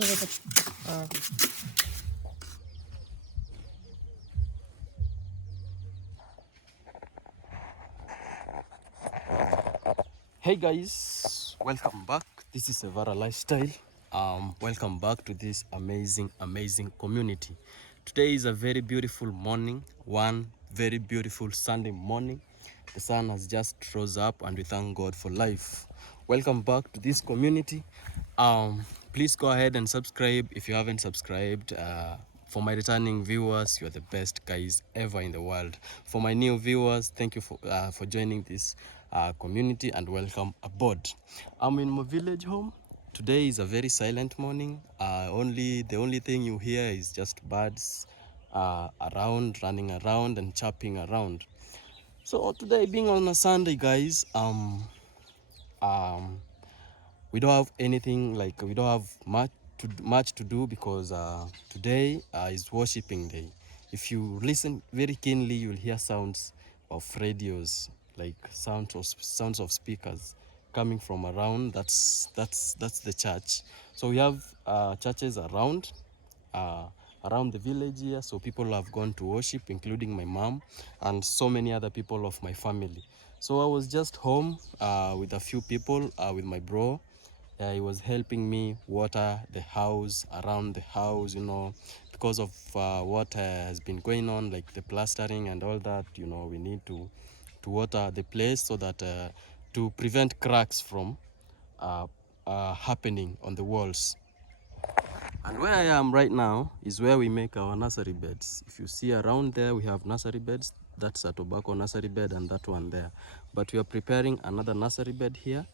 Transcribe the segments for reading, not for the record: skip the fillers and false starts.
Hey guys, welcome back. This is Evara Lifestyle. Welcome back to this amazing community. Today is a very beautiful morning, one very beautiful Sunday morning. The sun has just rose up and we thank God for life. Welcome back to this community. Please go ahead and subscribe if you haven't subscribed. For my returning viewers, you're the best guys ever in the world. For my new viewers, thank you for joining this community and welcome aboard. I'm in my village home. Today is a very silent morning. The only thing you hear is just birds running around and chirping around. So today, being on a Sunday, guys, we don't have anything, like we don't have much to do because today is worshiping day. If you listen very keenly, you'll hear sounds of radios, like sounds of speakers coming from around. That's the church. So we have churches uh, around the village here, so people have gone to worship, including my mom and so many other people of my family. So I was just home with a few people, with my bro. He was helping me water the house, around the house, because of what has been going on, like the plastering and all that. We need to water the place so that to prevent cracks from happening on the walls. And where I am right now is where we make our nursery beds. If you see around there, we have nursery beds. That's a tobacco nursery bed and that one there. But we are preparing another nursery bed here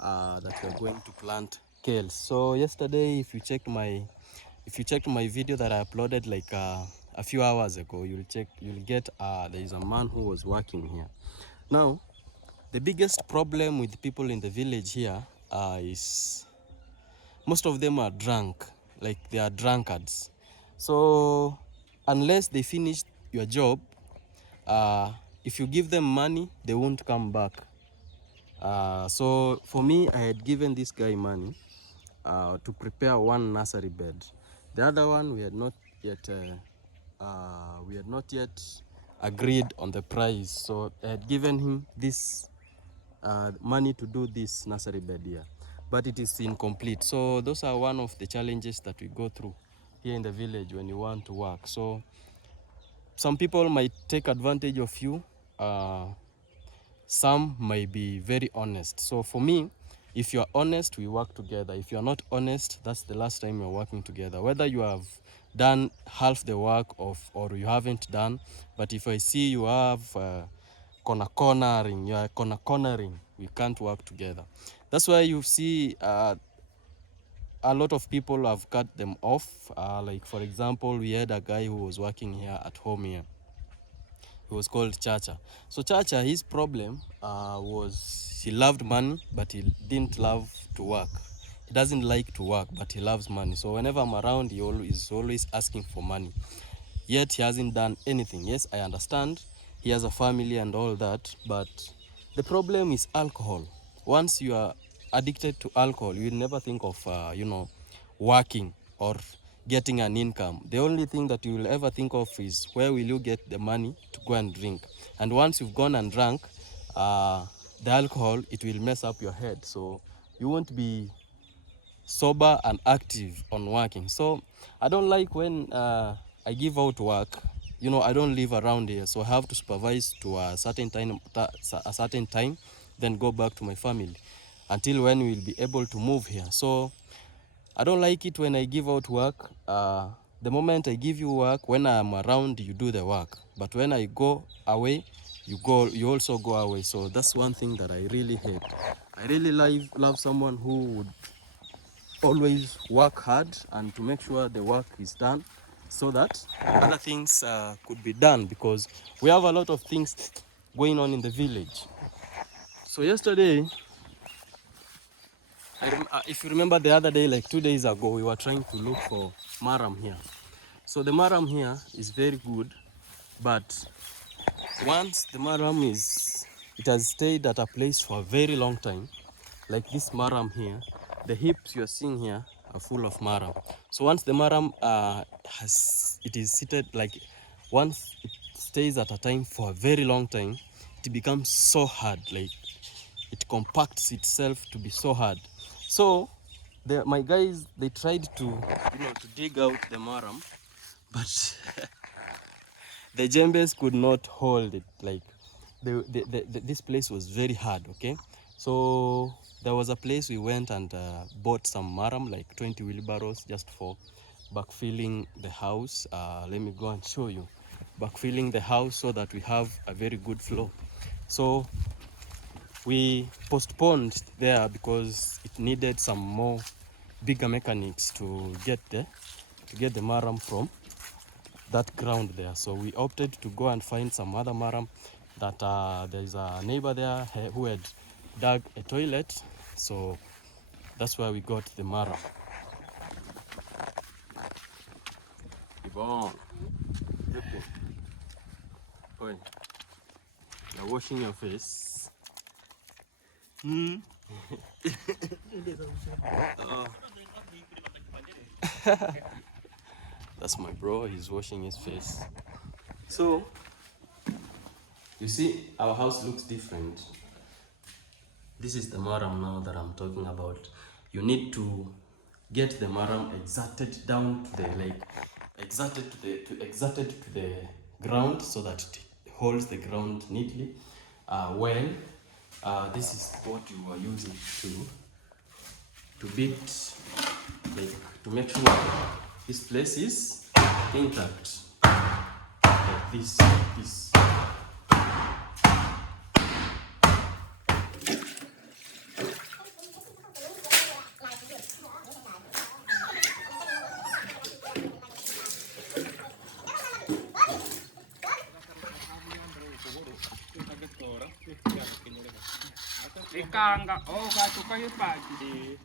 that we are going to plant kale. So yesterday, if you checked my video that I uploaded like a few hours ago, you'll get there is a man who was working here. Now, the biggest problem with people in the village here is most of them are drunk, like they are drunkards. So unless they finish your job, if you give them money, they won't come back. So for me, I had given this guy money to prepare one nursery bed. The other one we had not yet agreed on the price. So I had given him this money to do this nursery bed here, but it is incomplete. So those are one of the challenges that we go through here in the village when you want to work. So some people might take advantage of you, some might be very honest. So for me, if you are honest, we work together. If you are not honest, that's the last time you're working together, whether you have done half the work or you haven't done. But if I see you have cornering, we can't work together. That's why you see a lot of people have cut them off. Like for example, we had a guy who was working here at home here. He was called Chacha. So Chacha, his problem was he loved money, but he didn't love to work. He doesn't like to work, but he loves money. So whenever I'm around, he is always asking for money. Yet he hasn't done anything. Yes, I understand. He has a family and all that, but the problem is alcohol. Once you are addicted to alcohol, you will never think of, working or getting an income. The only thing that you will ever think of is where will you get the money to go and drink. And once you've gone and drunk, the alcohol, it will mess up your head. So you won't be sober and active on working. So I don't like when I give out work. I don't live around here, so I have to supervise to a certain time, then go back to my family until when we'll be able to move here. So I don't like it when I give out work. The moment I give you work, when I'm around, you do the work. But when I go away, you also go away. So that's one thing that I really hate. I really love someone who would always work hard and to make sure the work is done so that other things could be done, because we have a lot of things going on in the village. So yesterday, if you remember the other day, like 2 days ago, we were trying to look for maram here. So the maram here is very good, but once the maram it has stayed at a place for a very long time, like this maram here, the hips you're seeing here full of maram. So once the maram it is seated, like once it stays at a time for a very long time, it becomes so hard, like it compacts itself to be so hard. So my guys, they tried to to dig out the maram, but the jembes could not hold it. Like this place was very hard. Okay, so there was a place we went and bought some maram, like 20 wheelbarrows, just for backfilling the house. Let me go and show you, backfilling the house so that we have a very good flow. So we postponed there because it needed some more bigger mechanics to get the maram from that ground there. So we opted to go and find some other maram that there's a neighbor there who had dug a toilet. So that's where we got the maram. Yvonne, you're washing your face. That's my bro, he's washing his face. So you see, our house looks different. This is the maram now that I'm talking about. You need to get the maram exerted down to the, like, exerted to the ground so that it holds the ground neatly. This is what you are using to beat, like, to make sure this place is intact, like this, like this. Ikanga, oh, gato kayo pagi.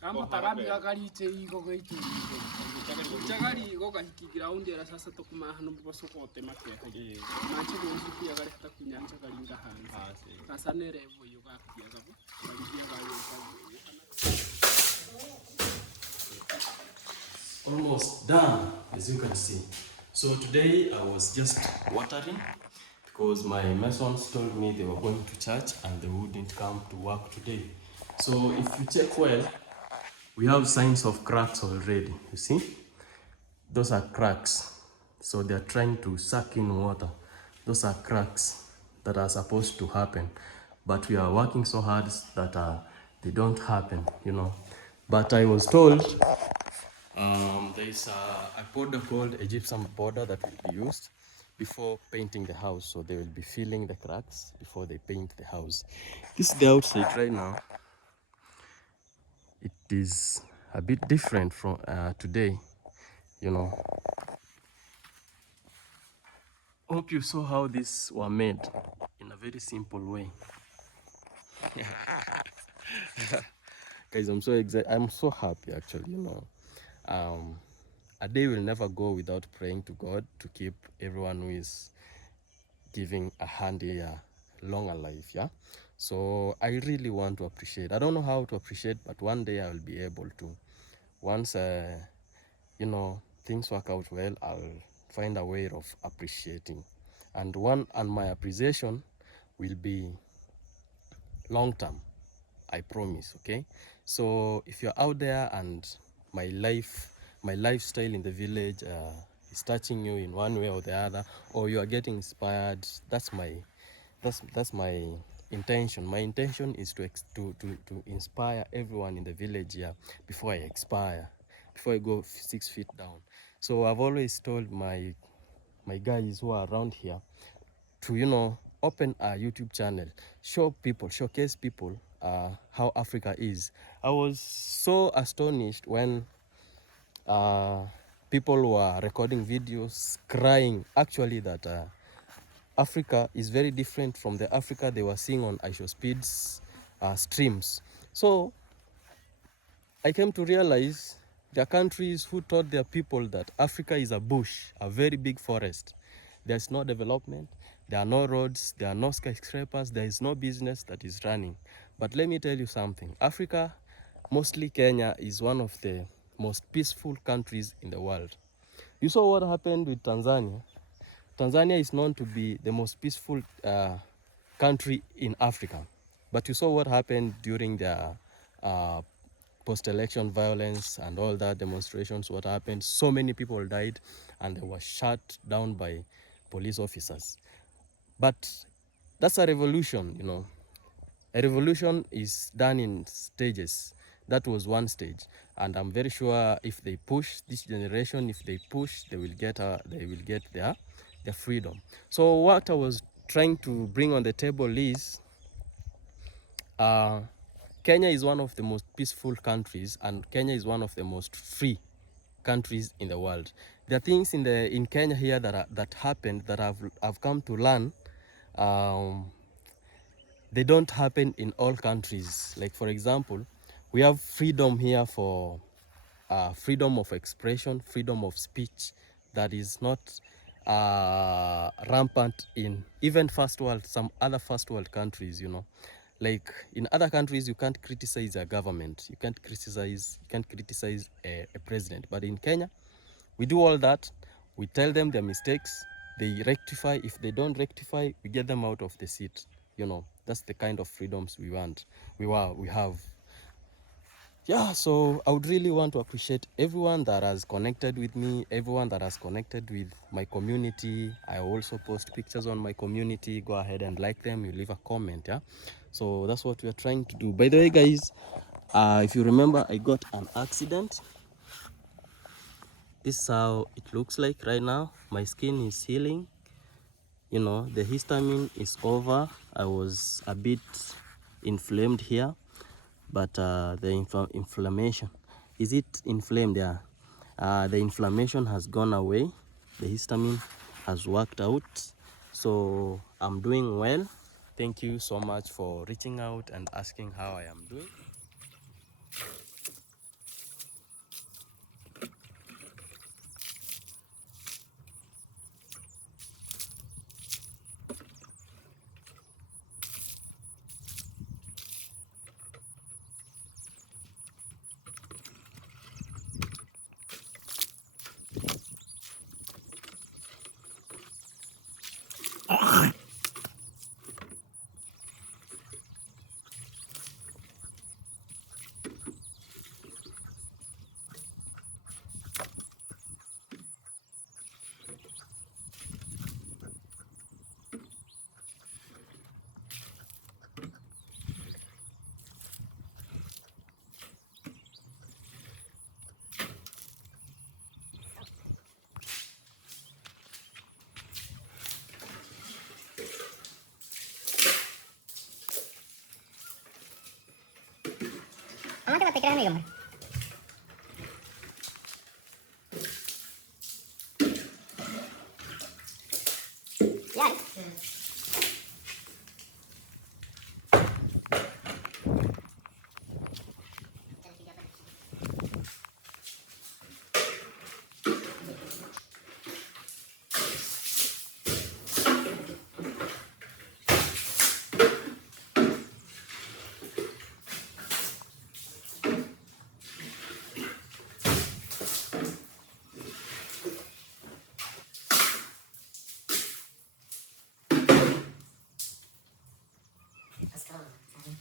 Kama tagami gakari iko gaitu. Chagari go kahiki ground era sasa tokuma hanu bosokote make. Manchi go nziki agari hata kunyanja garinga hanza. Sasa nerevo yo gakia gabu. Almost done, as you can see. So today I was just watering because my masons told me they were going to church and they wouldn't come to work today. So if you check well, we have signs of cracks already. You see, those are cracks. So they are trying to suck in water. Those are cracks that are supposed to happen, but we are working so hard that they don't happen, But I was told there is a powder called a gypsum powder that will be used before painting the house. So they will be filling the cracks before they paint the house. This is the outside right now. It is a bit different from today, Hope you saw how these were made in a very simple way. Guys, I'm so excited. I'm so happy actually, A day will never go without praying to God to keep everyone who is giving a hand here longer life, yeah? So I really want to appreciate. I don't know how to appreciate, but one day I will be able to. Once, things work out well, I'll find a way of appreciating. And my appreciation will be long term, I promise, okay? So if you're out there and my lifestyle in the village is touching you in one way or the other, or you are getting inspired, that's my intention. My intention is to inspire everyone in the village here before I expire, before I go 6 feet down. So I've always told my guys who are around here to open a YouTube channel, showcase people how Africa is. I was so astonished when people were recording videos crying actually that Africa is very different from the Africa they were seeing on IShowSpeed's streams. So I came to realize there are countries who told their people that Africa is a bush, a very big forest. There's no development, there are no roads, there are no skyscrapers, there is no business that is running. But let me tell you something. Africa, mostly Kenya, is one of the most peaceful countries in the world. You saw what happened with Tanzania. Tanzania is known to be the most peaceful country in Africa. But you saw what happened during the post-election violence and all that demonstrations, what happened. So many people died and they were shot down by police officers. But that's a revolution, you know. A revolution is done in stages. That was one stage, and I'm very sure if they push this generation, if they push, they will get their freedom. So what I was trying to bring on the table is Kenya is one of the most peaceful countries, and Kenya is one of the most free countries in the world. There are things in Kenya here that happened that I've come to learn. They don't happen in all countries. Like for example, we have freedom here for freedom of expression, freedom of speech that is not rampant in even some other first world countries, you know. Like in other countries, you can't criticize a government, you can't criticize a president. But in Kenya, we do all that. We tell them their mistakes, they rectify. If they don't rectify, we get them out of the seat. You know, that's the kind of freedoms we want. We have. Yeah, so I would really want to appreciate everyone that has connected with me, everyone that has connected with my community. I also post pictures on my community. Go ahead and like them. You leave a comment, yeah? So that's what we are trying to do. By the way, guys, if you remember, I got an accident. This is how it looks like right now. My skin is healing. You know, the histamine is over. I was a bit inflamed here, but the inflammation, is it inflamed? Yeah, the inflammation has gone away. The histamine has worked out, so I'm doing well. Thank you so much for reaching out and asking how I am doing. Amante la te creas amigo, ya.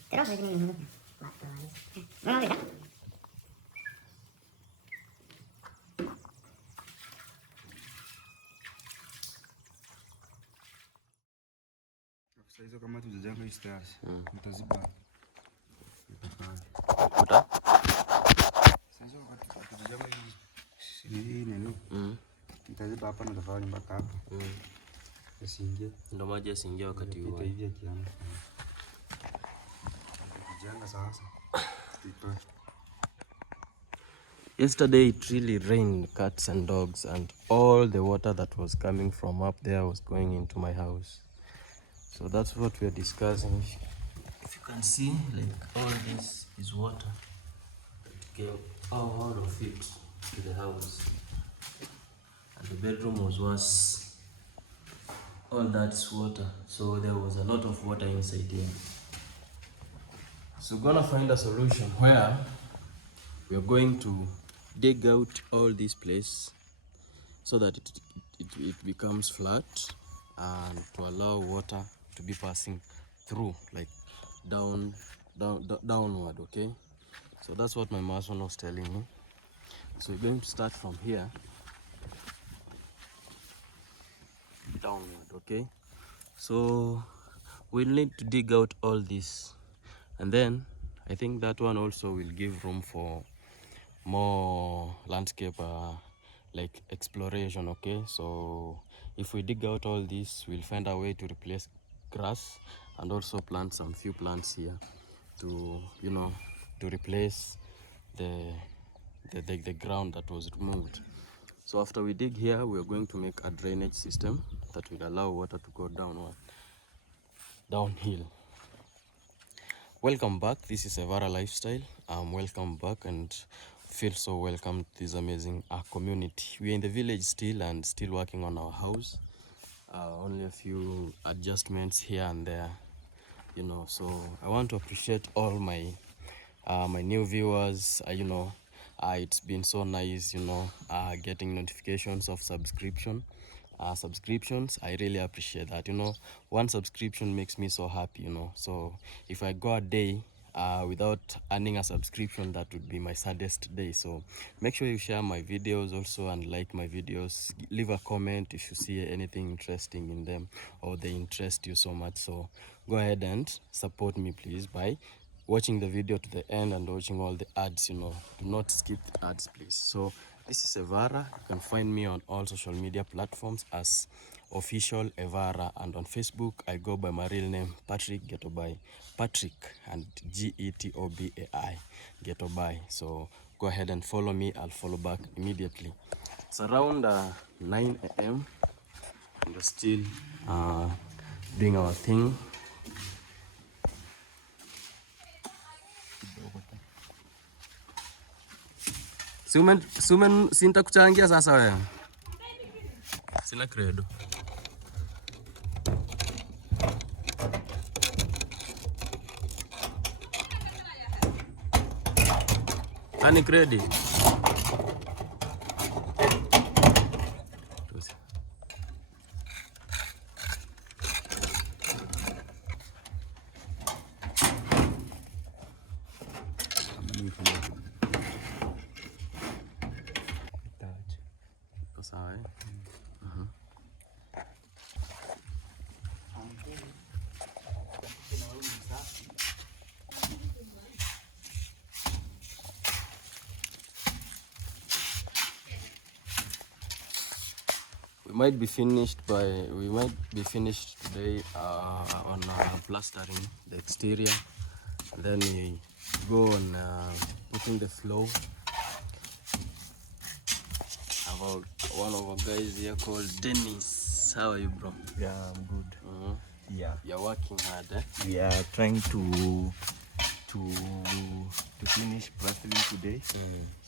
Terus begini minum. Memang tidak. Sasa hizo kama tujajenga hii stairs, mtaziba. Uta? Sasa hizo tujajenga hii nini? Mtaziba hapa na tofali mpaka hapa. Isiingie. Ndio maji asiingie wakati huo. Hivi akianza. Yesterday it really rained cats and dogs, and all the water that was coming from up there was going into my house. So that's what we are discussing. If you can see, like all this is water that came out of it to the house. And the bedroom was worse. All that's water. So there was a lot of water inside here. So we're gonna find a solution where we are going to dig out all this place so that it becomes flat, and to allow water to be passing through, like downward. Okay, so that's what my mason was telling me. So we're going to start from here downward. Okay, so we'll need to dig out all this, and then I think that one also will give room for more landscape like exploration. Okay, so if we dig out all this, we'll find a way to replace grass and also plant some few plants here to, you know, to replace the ground that was removed. So after we dig here, we're going to make a drainage system that will allow water to go downhill. Welcome back. This is Evara Lifestyle. Welcome back, and feel so welcome to this amazing community. We're in the village still and still working on our house. Only a few adjustments here and there, you know. So I want to appreciate all my my new viewers. You know, it's been so nice, you know, getting notifications of subscriptions. I really appreciate that. You know, one subscription makes me so happy, you know. So if I go a day without earning a subscription, that would be my saddest day. So make sure you share my videos also and like my videos. Leave a comment if you see anything interesting in them or they interest you so much. So go ahead and support me, please, by watching the video to the end and watching all the ads. You know, do not skip the ads, please. So this is Evara. You can find me on all social media platforms as official Evara, and on Facebook I go by my real name, Patrick Getobai. Patrick and Getobai Getobai. So go ahead and follow me. I'll follow back immediately. It's around 9 a.m. and we're still doing our thing. Sintakuchangia sasa wewe. Sina credo. Ani credit. Sawa. We might be finished today on plastering the exterior. Then we go on putting the floor. About one of our guys here called Dennis. How are you, bro? Yeah, I'm good. Yeah. You're working hard, eh? We are trying to finish plastering today,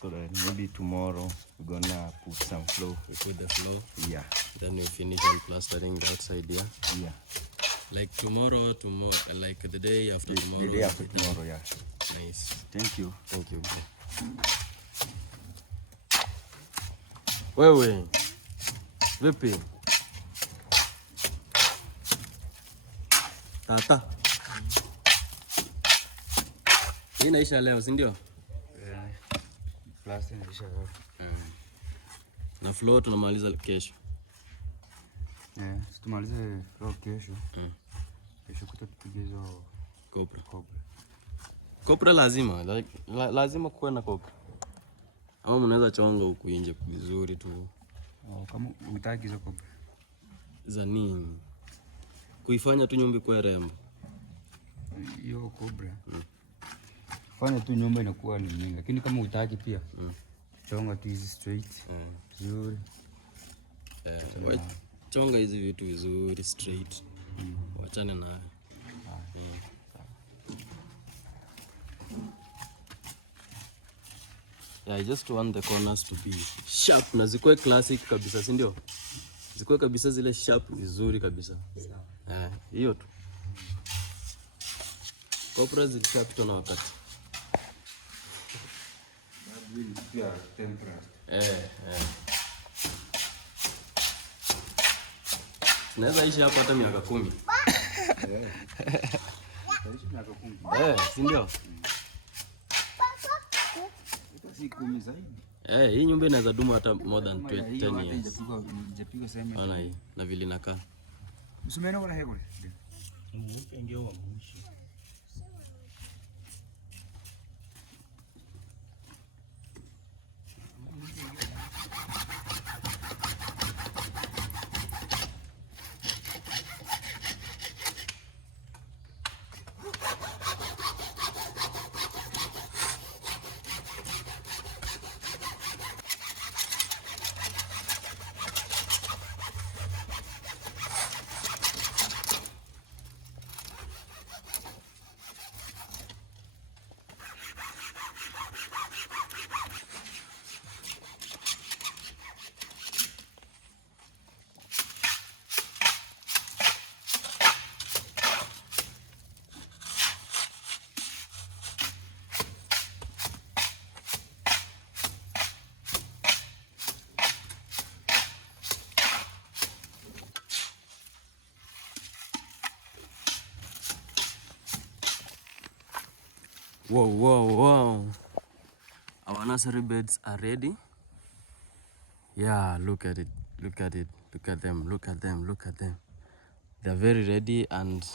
so that maybe tomorrow we're gonna put some floor. We put the floor. Yeah. Then we finish on plastering the outside here. Yeah. Like tomorrow, like the day after tomorrow. The day after tomorrow, yeah. Nice. Thank you. Thank you, bro. Wewe. Vipi? Tata. Hii inaisha leo, si ndio? Plastering inaisha leo. Na floor tunamaliza kesho. Tumalize floor kesho. Kesho tupige hizo Cobra. Cobra lazima, lazima kuwe na cobra. Ama mnaweza chonga huku nje vizuri tu. Kama utaki hizo cobra. Za nini? Kuifanya tu nyumba kwa rembo. Hiyo cobra. fanya tu nyumba inakuwa ni nyingi, lakini kama utaki pia chonga tu hizi straight vizuri. Chonga hizi vitu vizuri straight, wachane nayo. Yeah, I just want the corners to be sharp na zikuwe classic kabisa, si ndio? Zikuwe kabisa zile sharp vizuri kabisa. Hiyo tu. Kopra zilishapitwa na wakati. Pia tempera. Naweza ishi hapa hata miaka 10. Miaka 10. Si ndio? Si 10 zaidi. Hii nyumba inaweza dumu hata more than 10 years. Hajapigwa sema. Ona hii na vile inakaa. Msumeno wala hego. Ndio wa mwisho. Wow. Our nursery beds are ready. Yeah, look at it. Look at them. They're very ready, and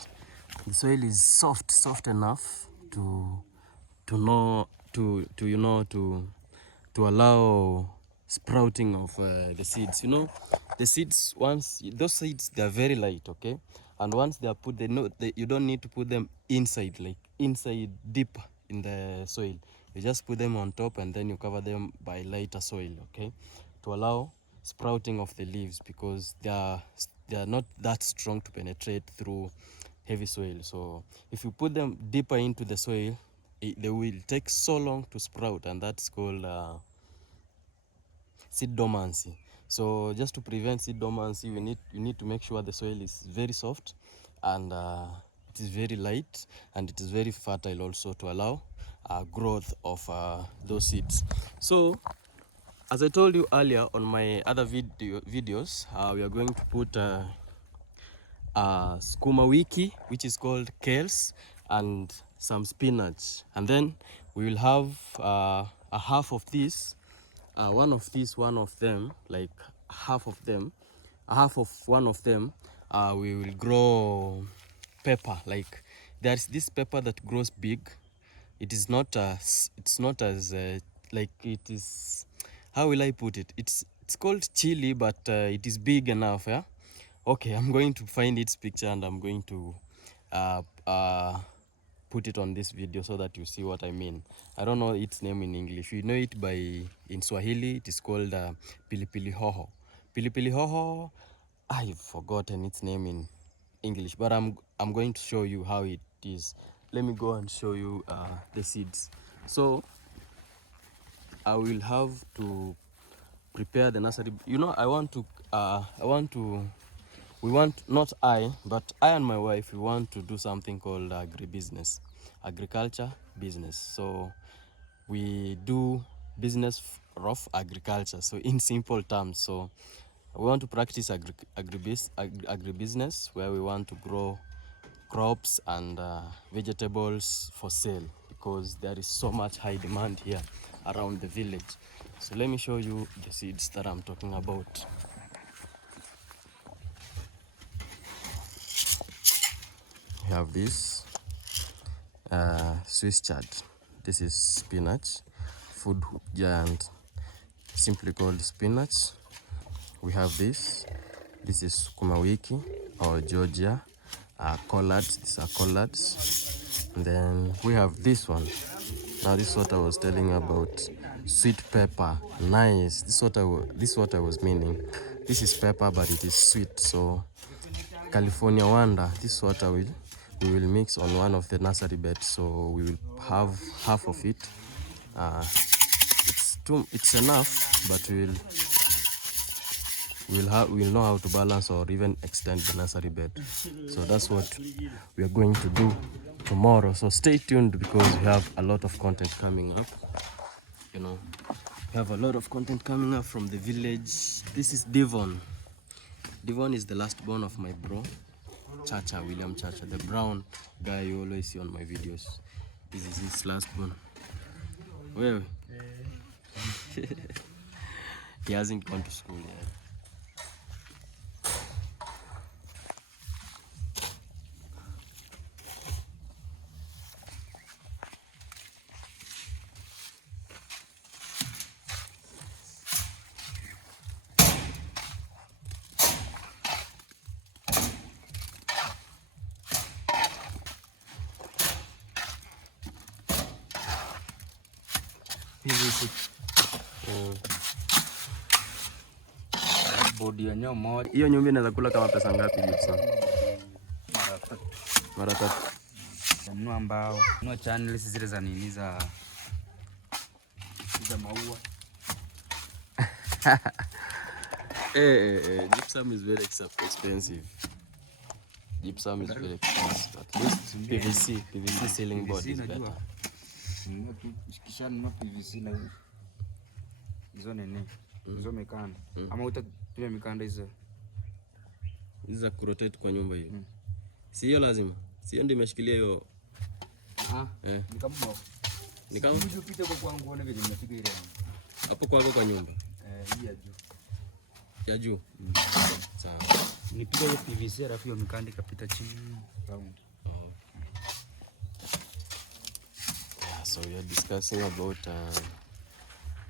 the soil is soft enough to allow sprouting of the seeds. You know, the seeds, once those seeds, they are very light, okay? And once they are put, you don't need to put them inside, like inside deep in the soil. You just put them on top, and then you cover them by lighter soil, okay, to allow sprouting of the leaves, because they are not that strong to penetrate through heavy soil. So if you put them deeper into the soil, they will take so long to sprout, and that's called seed dormancy. So just to prevent seed dormancy, you need to make sure the soil is very soft, and it is very light, and it is very fertile also, to allow growth of those seeds. So as I told you earlier on my other videos, we are going to put skuma wiki, which is called kales, and some spinach, and then we will have a half of this, one of them, like half of one of them, we will grow pepper. Like there's this pepper that grows big. It's not as like, it is, how will I put it? It's called chili, but it is big enough. Yeah. Okay, I'm going to find its picture, and I'm going to put it on this video so that you see what I mean. I don't know its name in English. You know it in Swahili. It is called pilipili hoho. Pilipili hoho. I've forgotten its name in English, but I'm going to show you how it is. Let me go and show you the seeds. So I will have to prepare the nursery. You know, but I and my wife, we want to do something called agriculture business. So we do business of agriculture, so in simple terms. So we want to practice agribusiness, where we want to grow crops and vegetables for sale, because there is so much high demand here around the village. So let me show you the seeds that I'm talking about. We have this Swiss chard. This is spinach, food giant, simply called spinach. We have this is sukuma wiki or Georgia, collards. These are collards. And then we have this one. Now this is what I was telling you about. Sweet pepper, nice. This is what I was meaning. This is pepper, but it is sweet. So California Wonder. This is what we will mix on one of the nursery beds. So we will have half of it. It's enough, but we'll know how to balance or even extend the nursery bed. So that's what we are going to do tomorrow. So stay tuned because we have a lot of content coming up. You know, we have a lot of content coming up from the village. This is Devon. Devon is the last born of my bro, Chacha, William Chacha, the brown guy you always see on my videos. This is his last born. Well, he hasn't gone to school yet. PVC. Bodi ya nyama. Hiyo nyumba inaweza kula kama pesa ngapi Gibson? Mara tatu. Nunua mbao, nunua channels zile za nini za maua. Gypsum is very expensive. Gypsum is very expensive. At least PVC ceiling board is better. Kisha nunua PVC na hizo nini? Hizo mikanda. Ama utatumia mikanda hizo za kurotate kwa nyumba hiyo. Si hiyo lazima. Si hiyo ndio imeshikilia hiyo. Ni kama upite kwa kwangu uone vile nimefika ile. Hapo kwako kwa nyumba. Hii ya juu. Ya juu. Sawa. Nipiga hiyo PVC alafu hiyo mikanda ikapita chini round. Yeah, so we are discussing about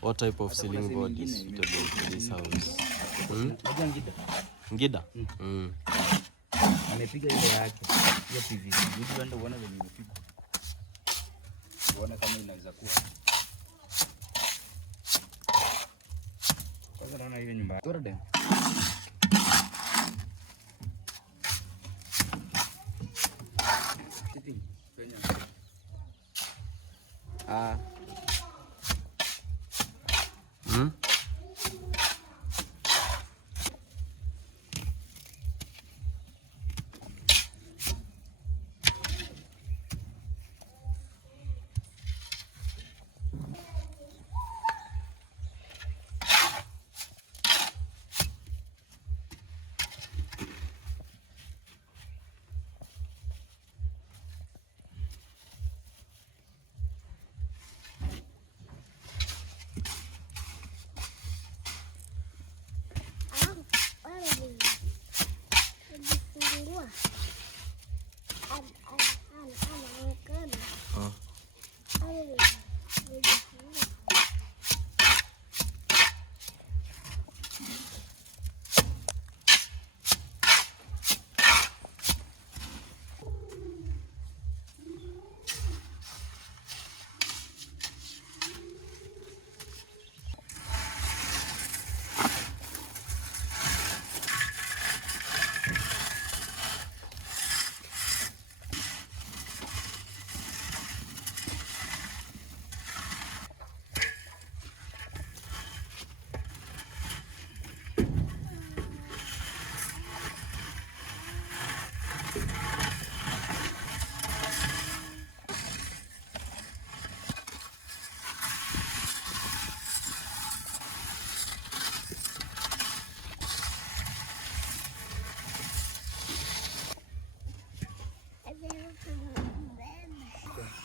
what type of ceiling board is suitable for this house. Ngida? Amepiga ile yake. Hiyo PVC. Ndio ndio uone vile imepiga. Uone kama inaweza kuwa. Sasa naona hiyo nyumba. Torde.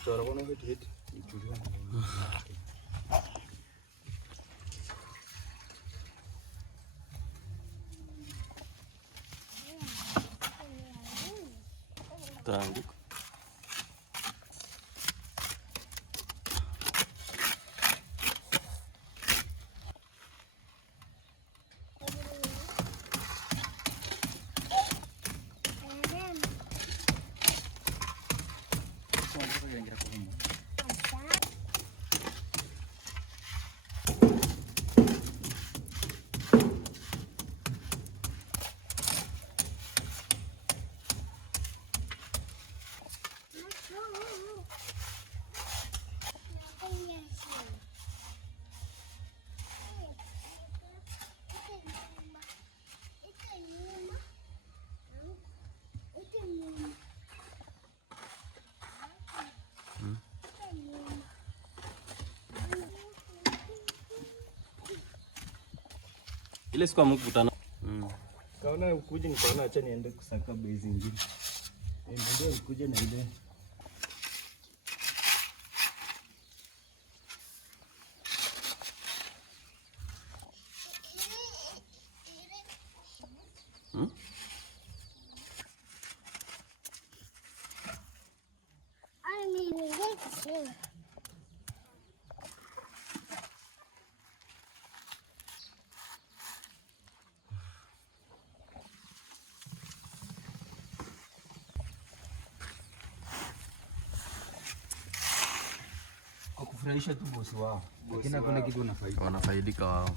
Chora kono hit. Tangu. ile siku amkutana. Kaona ukuje nikaona acha niende kusaka bei zingine. Ndio ukuje na ile. Kufurahisha tu bosi wao. Lakini hakuna kitu unafaidika. Wanafaidika wao.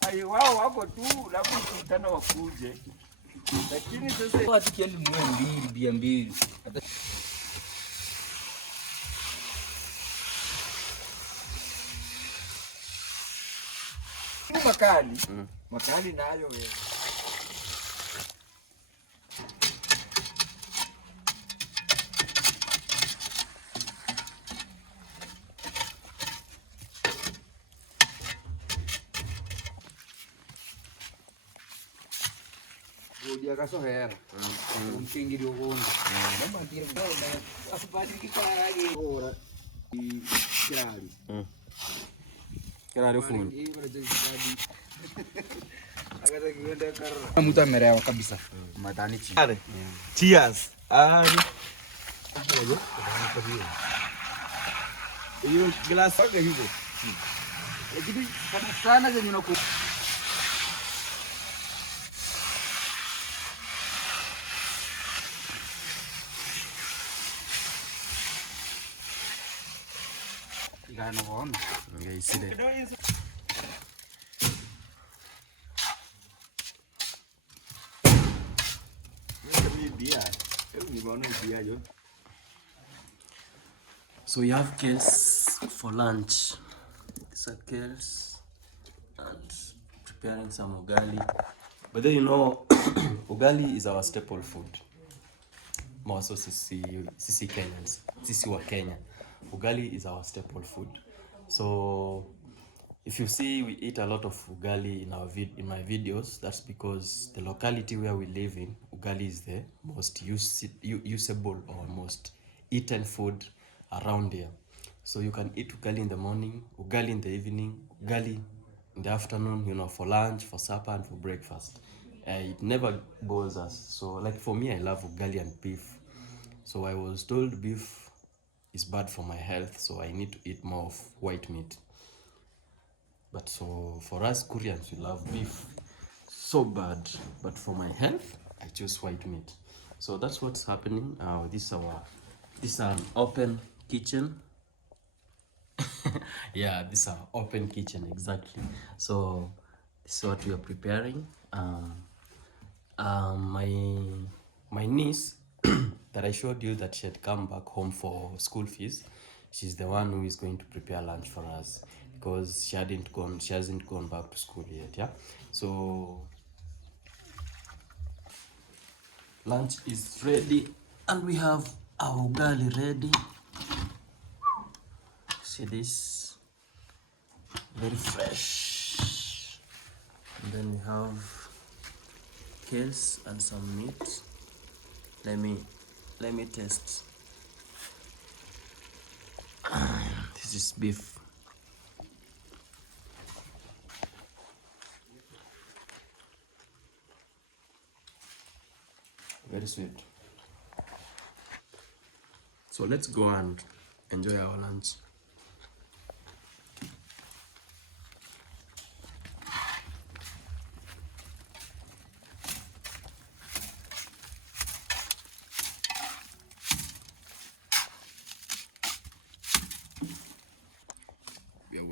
Ai wao wako tu labda mkutano wakuje. Lakini sasa watu kieni mwe mbili mbili. makali. Makali nayo wewe. Dia kasohera. Mtingiri ugongo. Mama ndire mbona asipati kikarage ora. Kirali. Kirali fundi. Agata kiwenda karra. Mtu amerewa kabisa. Matani chi. Cheers. Hiyo glass wake hivyo. Lakini sana zenye unaku Gana bona. Ngaisire. So we have kales for lunch. These are kales and preparing some ugali. But then you know, ugali is our staple food. More so sisi Kenyans, sisi wa Kenya. Ugali is our staple food. So if you see we eat a lot of ugali in my videos, that's because the locality where we live in, ugali is the most usable or most eaten food around here. So you can eat ugali in the morning, ugali in the evening, ugali in the afternoon, you know, for lunch, for supper, and for breakfast. It never bores us. So like for me, I love ugali and beef. So I was told beef is bad for my health, so I need to eat more of white meat. But so for us Koreans, we love beef so bad, but for my health, I choose white meat. So that's what's happening. This is an open kitchen. Yeah, this is an open kitchen, exactly. So this is what we are preparing. My niece that I showed you that she had come back home for school fees, she's the one who is going to prepare lunch for us because she hasn't gone back to school yet. Yeah, so lunch is ready and we have our ugali ready. See this, very fresh. And then we have kales and some meat. Let me taste. This is beef. Very sweet. So let's go and enjoy our lunch.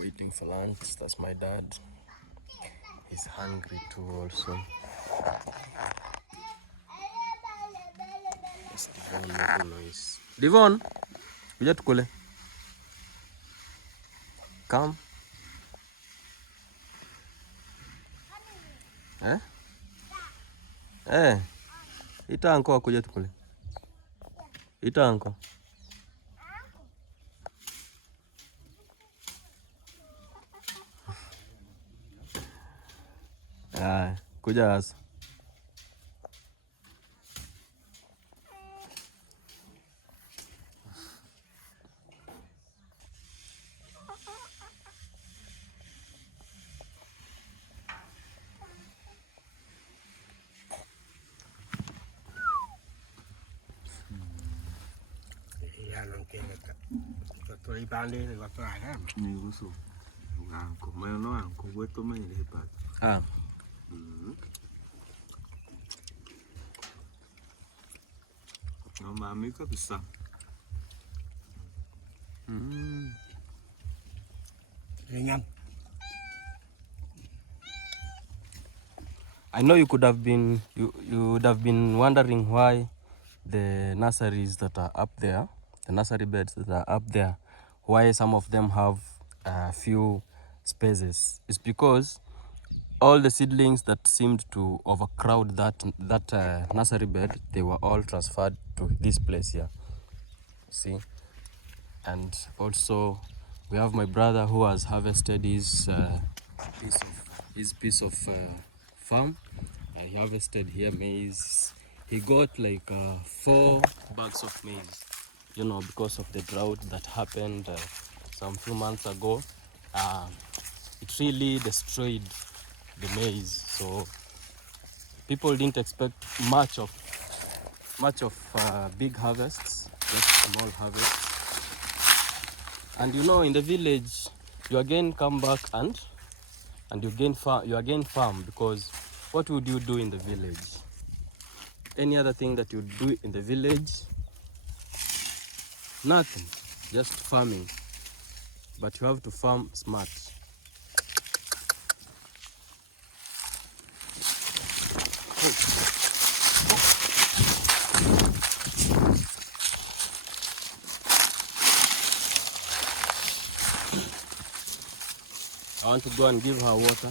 Waiting for lunch. That's my dad. He's hungry too also. It's Devon making noise. Devon, kuja tukule. Come. Ita anko akuja tukule. Ita anko. Kuja sasa. Ni gusto. Angko, mayo no angko, hueto may lipat. Ah. No mami kabisa. I know you could have been you would have been wondering why the nurseries that are up there, the nursery beds that are up there, why some of them have a few spaces. It's because all the seedlings that seemed to overcrowd that nursery bed, they were all transferred to this place here. See, and also we have my brother who has harvested his piece of farm. He harvested here maize. He got like 4 bags of maize, you know, because of the drought that happened some few months ago. It really destroyed the maize, so people didn't expect much of big harvests, just small harvests. And you know, in the village, you again come back and you again farm, because what would you do in the village? Any other thing that you do in the village? Nothing, just farming. But you have to farm smart. I want to go and give her water.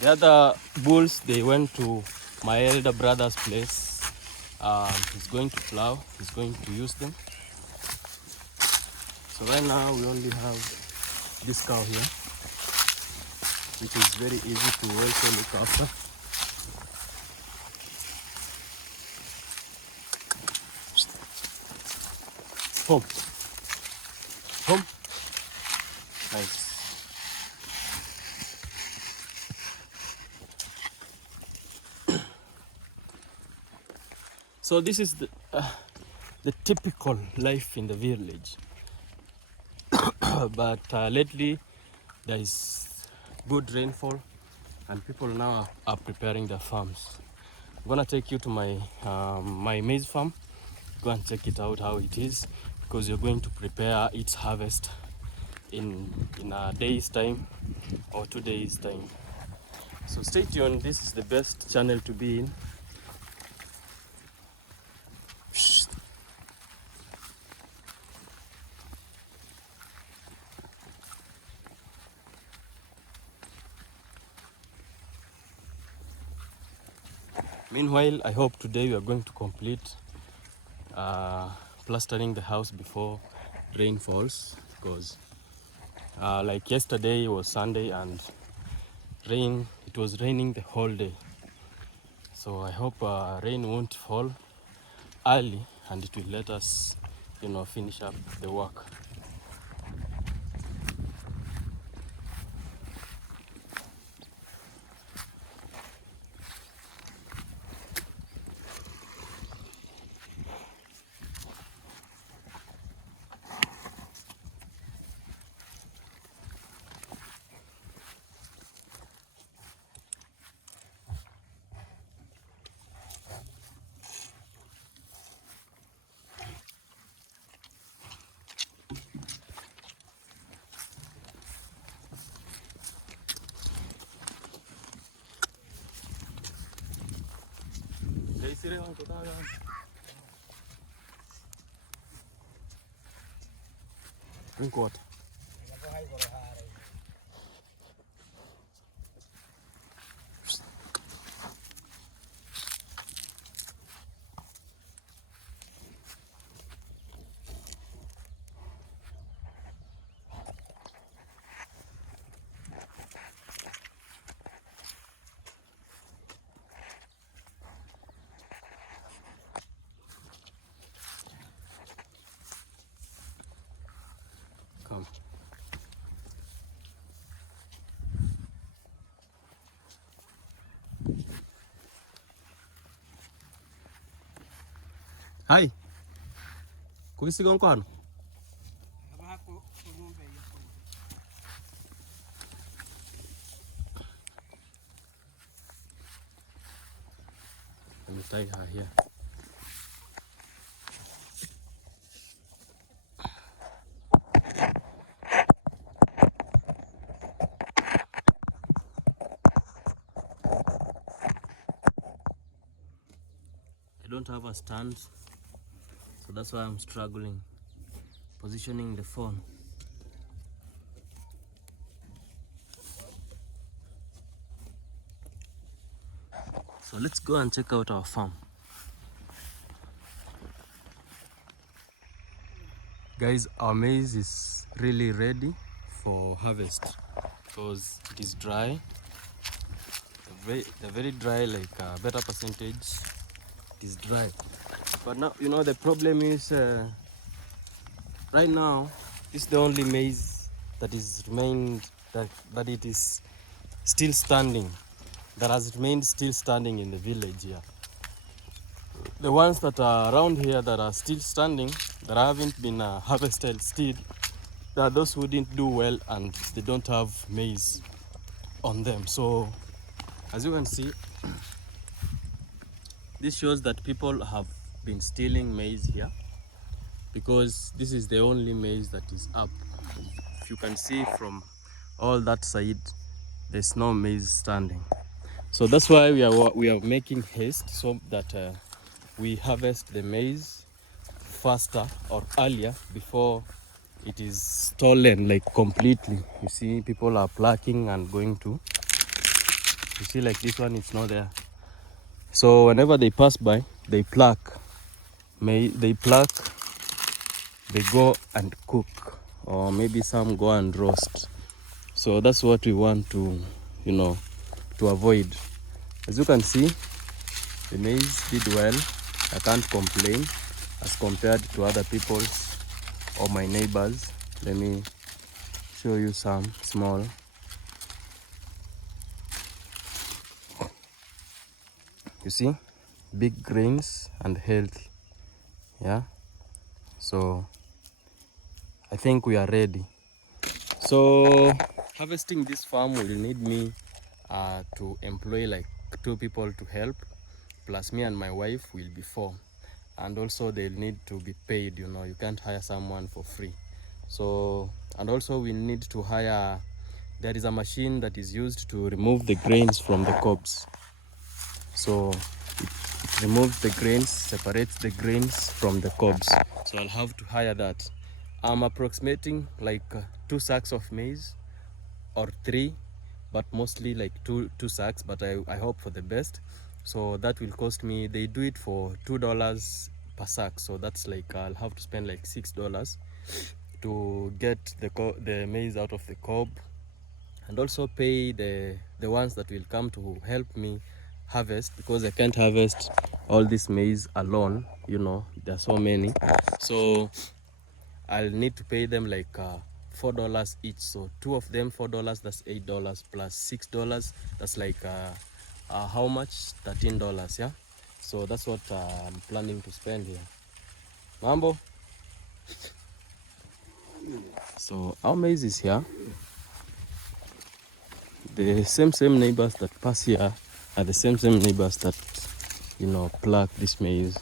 The other bulls, they went to my elder brother's place. He's going to plow, he's going to use them. So right now we only have this cow here, which is very easy to also look after. Home. Home. Nice. So this is the typical life in the village. But lately there is good rainfall and people now are preparing their farms. I'm gonna take you to my my maize farm. Go and check it out how it is, because you're going to prepare its harvest in a day's time or 2 days time. So stay tuned. This is the best channel to be in. Meanwhile, I hope today we are going to complete plastering the house before rain falls, because like yesterday was Sunday and it was raining the whole day. So I hope rain won't fall early and it will let us, you know, finish up the work. Drink water. Hai. Kubisiga nkwano. Let me tie her here. I don't have a stand, so that's why I'm struggling positioning the phone. So let's go and check out our farm. Guys, our maize is really ready for harvest because it is dry. They're very dry, like a better percentage. It is dry. But now, you know, the problem is right now, this is the only maize that is remained, that it is still standing, that has remained still standing in the village here. The ones that are around here that are still standing, that haven't been harvested still, there are those who didn't do well and they don't have maize on them. So as you can see, this shows that people have been stealing maize here because this is the only maize that is up. If you can see from all that side, there's no maize standing. So that's why we are making haste so that we harvest the maize faster or earlier before it is stolen like completely. You see, people are plucking and going to. You see, like this one, it's not there. So whenever they pass by, they pluck. They pluck, they go and cook, or maybe some go and roast. So that's what we want to, you know, to avoid. As you can see, the maize did well. I can't complain as compared to other people's or my neighbors. Let me show you some small. You see, big grains and healthy. Yeah, so I think we are ready. So harvesting this farm will need me to employ like 2 people to help, plus me and my wife will be 4, and also they'll need to be paid. You know, you can't hire someone for free. So, and also we need to hire, there is a machine that is used to remove the grains from the cobs. So it removes the grains, separates the grains from the cobs. So I'll have to hire that. I'm approximating like 2 sacks of maize or 3, but mostly like two sacks, but I hope for the best. So that will cost me, they do it for $2 per sack. So that's like, I'll have to spend like $6 to get the maize out of the cob, and also pay the ones that will come to help me harvest, because I can't harvest all this maize alone. You know, there are so many. So I'll need to pay them like $4 each. So 2 of them, $4, that's $8 plus $6. That's like how much? $13, yeah. So that's what I'm planning to spend here. Mambo. So our maize is here. The same neighbors that pass here are the same neighbors that, you know, pluck this maize.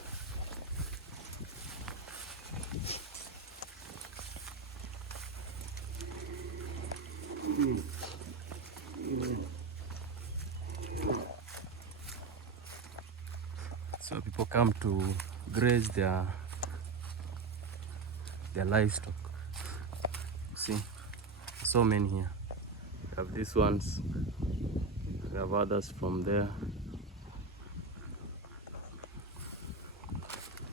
So people come to graze their livestock. See, so many here. We have these ones, we have others from there,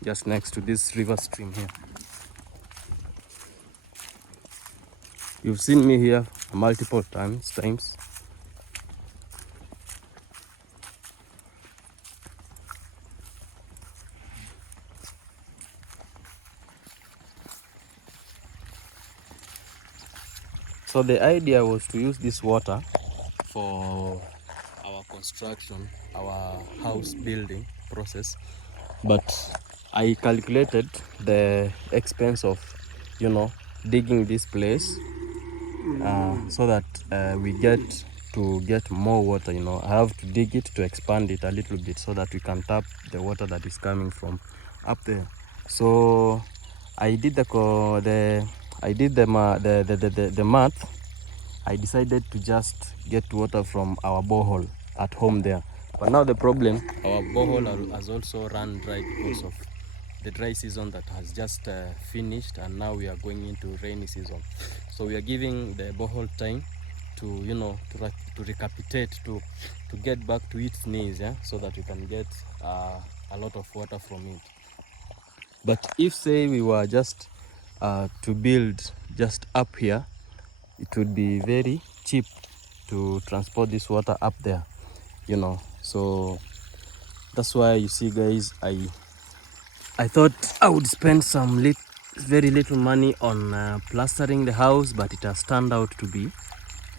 just next to this river stream here. You've seen me here multiple times. So the idea was to use this water for our construction, our house building process. But I calculated the expense of, you know, digging this place so that we get more water. You know, I have to dig it to expand it a little bit so that we can tap the water that is coming from up there. So I did the math. I decided to just get water from our borehole at home there. But now the problem, our borehole has also run dry because of the dry season that has just finished, and now we are going into rainy season. So we are giving the borehole time to, you know, to recapitulate, to get back to its knees, yeah, so that we can get a lot of water from it. But if say we were just to build just up here, it would be very cheap to transport this water up there, you know. So that's why you see, guys, I thought I would spend some very little money on plastering the house, but it has turned out to be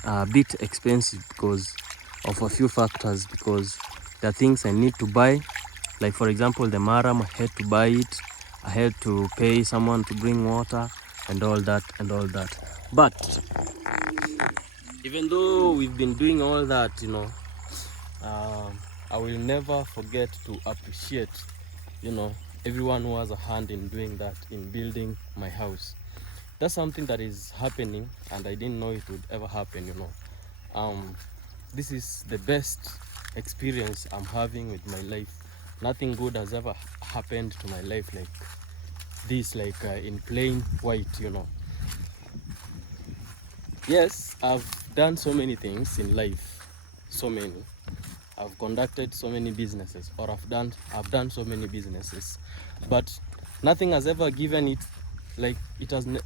a bit expensive because of a few factors. Because there are things I need to buy, like for example the maram, I had to buy it, I had to pay someone to bring water and all that. But even though we've been doing all that, you know, I will never forget to appreciate, you know, everyone who has a hand in doing that, in building my house. That's something that is happening, and I didn't know it would ever happen, you know. This is the best experience I'm having with my life. Nothing good has ever happened to my life like this, like in plain white, you know. Yes, I've done so many things in life, so many. I've conducted so many businesses, or I've done so many businesses, but nothing has ever given it, like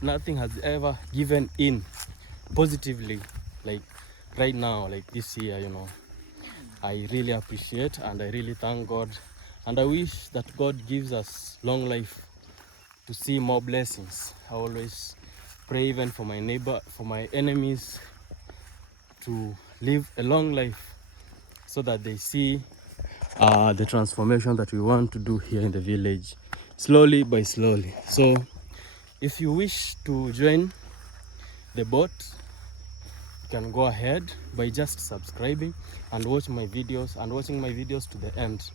nothing has ever given in positively like right now, like this year, you know. I really appreciate and I really thank God, and I wish that God gives us long life to see more blessings. I always pray even for my neighbor, for my enemies, to live a long life so that they see the transformation that we want to do here in the village, slowly by slowly. So if you wish to join the boat, you can go ahead by just subscribing and watching my videos to the end.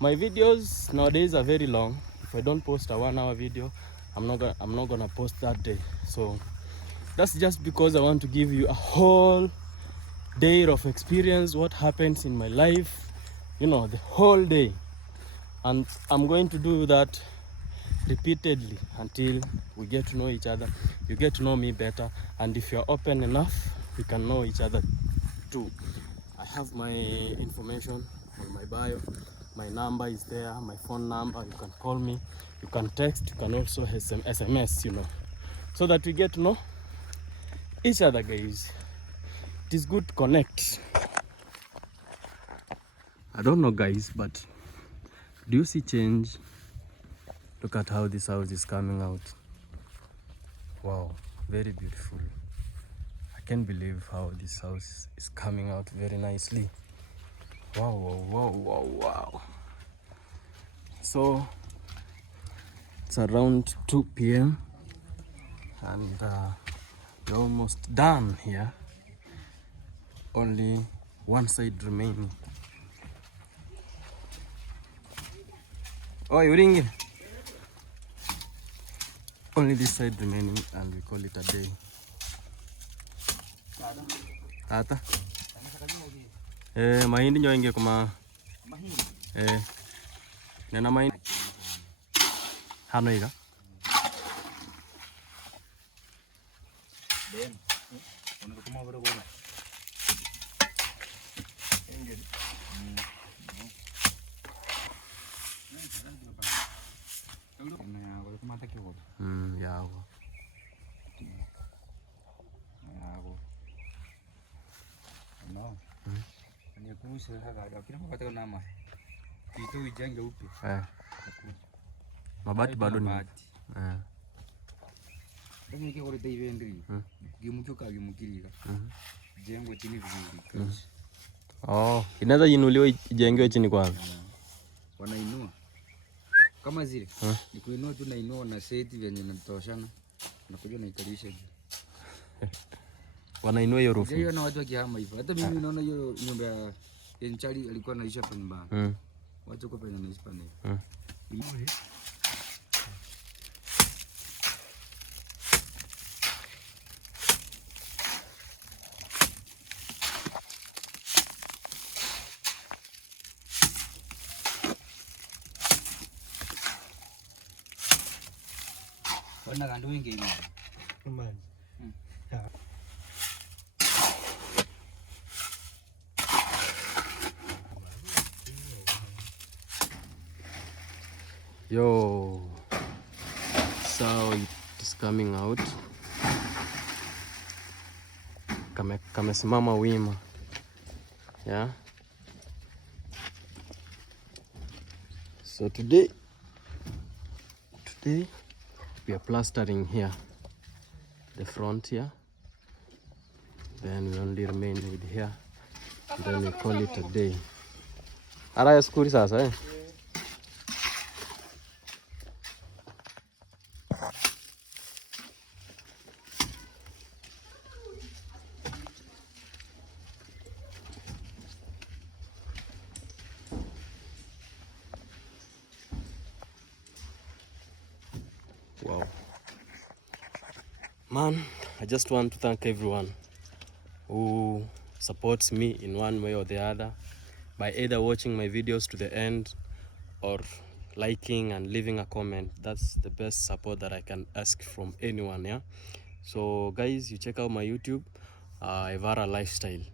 My videos nowadays are very long. If I don't post a 1 hour video, I'm not gonna post that day. So that's just because I want to give you a whole day of experience, what happens in my life, you know, the whole day. And I'm going to do that repeatedly until we get to know each other, you get to know me better, and if you're open enough, we can know each other too. I have my information on my bio. My number is there, my phone number. You can call me, you can text, you can also SMS, you know, so that we get to know each other, guys. It is good to connect. I don't know, guys, but do you see change? Look at how this house is coming out. Wow, very beautiful. I can't believe how this house is coming out very nicely. Wow. So it's around 2 p.m. and we're almost done here. Only one side remaining. Oh, you're ringing? Only this side remaining, and we call it a day. Ata? Mahindi nyo inge kuma. Nena mahindi. Hano iga? Yago. No. Ni kumusha haka kila mkata nama. Kitu ijenge upi. Mabati bado ni. Ndio niki kore dai vendri. Gimuchuka gimukiriga. Jengo chini vizuri. Oh, inaweza inuliwa ijengewe chini kwanza. Wanainua. Kama zile. Ni kuinua tu na inua na seti venye natoshana. Unakuja unaikalisha juu. Wanainua hiyo roof. Hiyo na watu wakihama hivyo. Hata mimi naona hiyo nyumba ya Nchali alikuwa anaishi hapa nyumbani. Watu kwa penye anaishi pale. Wana kandu wingi hivi. Yo, so it is coming out. Kamesimama wima. Yeah. So today we are plastering here, the front here. Then we only remain with here. And then we call it a day. Araya skuri sasa eh? Wow. Man, I just want to thank everyone who supports me in one way or the other by either watching my videos to the end or liking and leaving a comment. That's the best support that I can ask from anyone. Yeah. So guys, you check out my YouTube, Evara Lifestyle.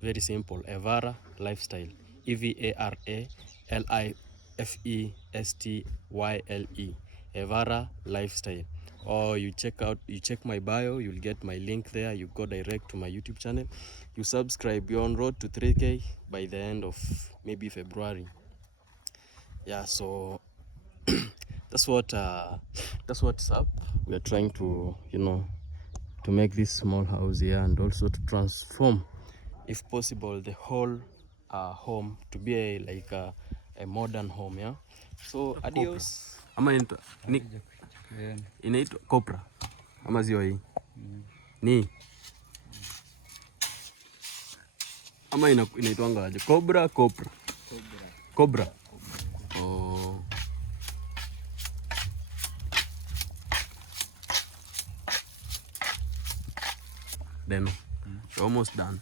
Very simple, Evara Lifestyle. EVARA-LIFESTYLE. Evara Lifestyle. Or you check my bio, you'll get my link there. You go direct to my YouTube channel. You subscribe. You're on road to 3K by the end of maybe February. Yeah, so that's what's up. We are trying to, to make this small house here and also to transform, if possible, the whole home to be like a modern home. Yeah. So adios. Ama inaitwa Cobra ama zio hii ni ama inaitwanga aje? Cobra. Oh. Then we're almost done.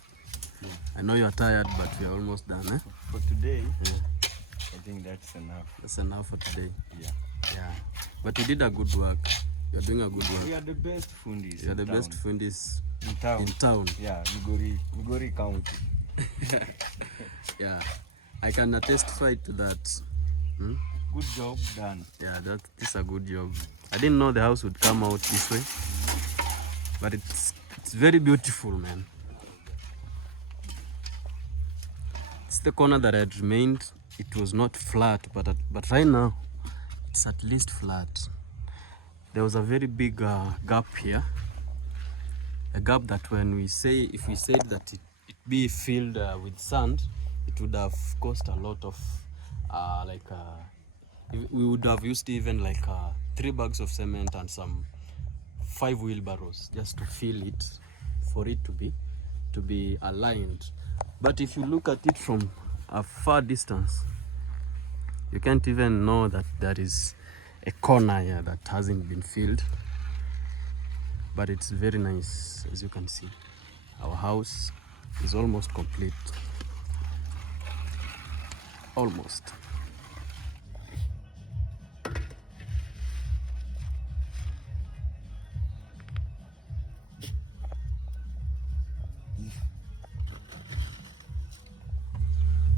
I know you're tired, but we're almost done. Eh? For today, I think that's enough. That's enough for today. Yeah. But you did a good work. You're doing a good work. We are the best fundis. You're the best fundis in town. Yeah, Migori County. Yeah, I can testify to that. Good job done. Yeah, this is a good job. I didn't know the house would come out this way, but it's very beautiful, man. It's the corner that had remained. It was not flat, but right now it's at least flat. There was a very big gap here, a gap that if we said that it be filled with sand, it would have cost a lot of we would have used even like 3 bags of cement and some 5 wheelbarrows just to fill it, for it to be aligned. But if you look at it from a far distance, you can't even know that there is a corner here that hasn't been filled. But it's very nice. As you can see, our house is almost complete. Almost.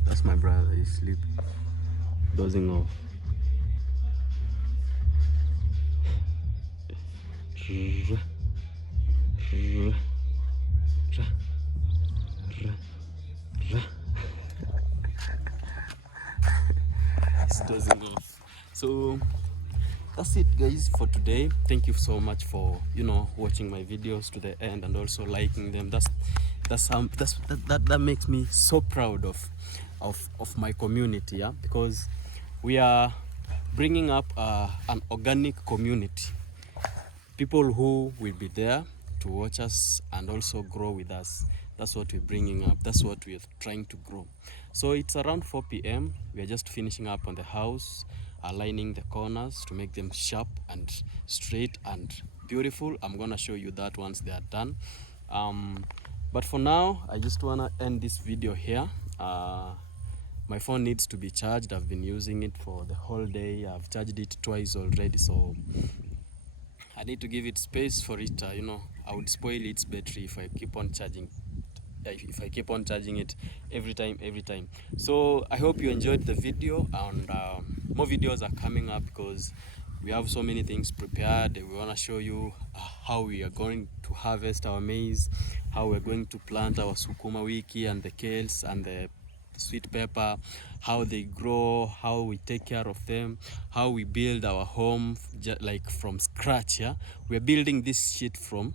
That's my brother. He's sleeping, dozing off. He's dozing off. So that's it, guys, for today. Thank you so much for watching my videos to the end and also liking them. That makes me so proud of my community, yeah, because we are bringing up an organic community. People who will be there to watch us and also grow with us. That's what we're bringing up. That's what we're trying to grow. So it's around 4 p.m. We are just finishing up on the house, aligning the corners to make them sharp and straight and beautiful. I'm gonna show you that once they are done. But for now, I just wanna end this video here. My phone needs to be charged. I've been using it for the whole day. I've charged it twice already, so I need to give it space for it. You know, I would spoil its battery if I keep on charging. If I keep on charging it every time. So I hope you enjoyed the video, and more videos are coming up because we have so many things prepared. We want to show you how we are going to harvest our maize, how we're going to plant our sukuma wiki and the kales and the sweet pepper, how they grow, how we take care of them, how we build our home like from scratch. Yeah, we're building this shit from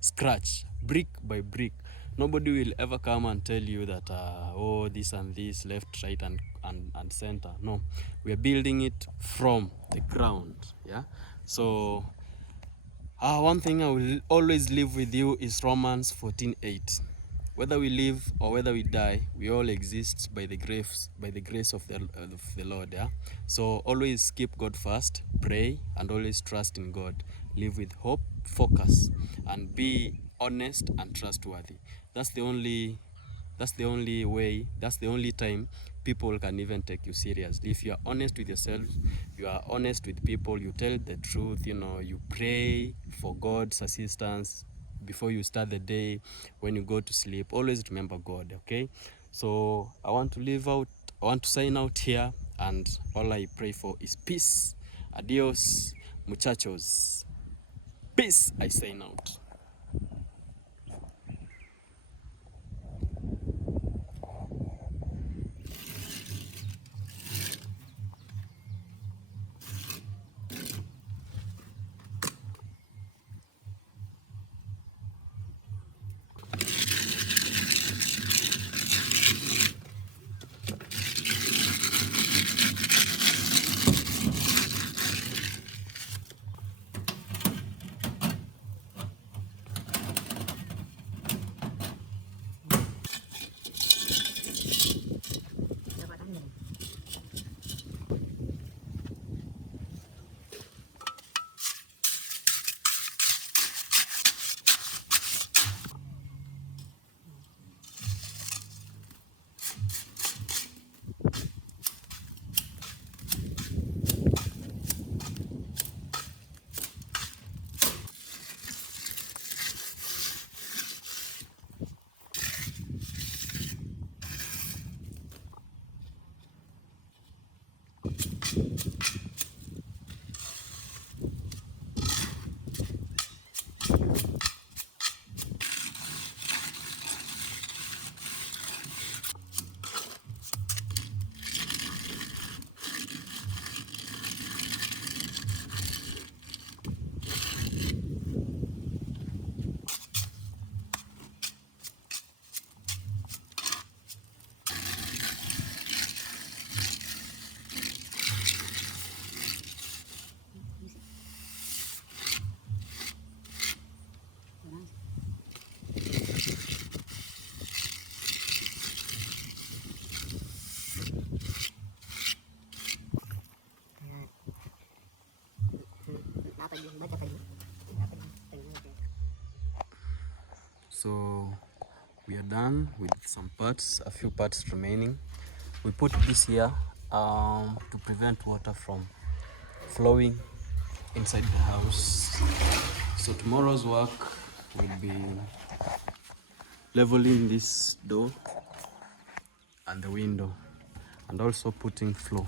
scratch, brick by brick. Nobody will ever come and tell you that oh, this and this, left, right, and center. No, we are building it from the ground. Yeah, so one thing I will always leave with you is Romans 14:8. Whether we live or whether we die, we all exist by the grace of the Lord. Yeah. So always keep God first, pray, and always trust in God. Live with hope, focus, and be honest and trustworthy. That's the only way, that's the only time people can even take you seriously. If you are honest with yourself, you are honest with people, you tell the truth, you know, you pray for God's assistance before you start the day, when you go to sleep, always remember God. Okay, so I want to sign out here, and all I pray for is peace. Adios muchachos, peace. I sign out. So we are done with some parts, a few parts remaining. We put this here to prevent water from flowing inside the house. So tomorrow's work will be leveling this door and the window, and also putting floor.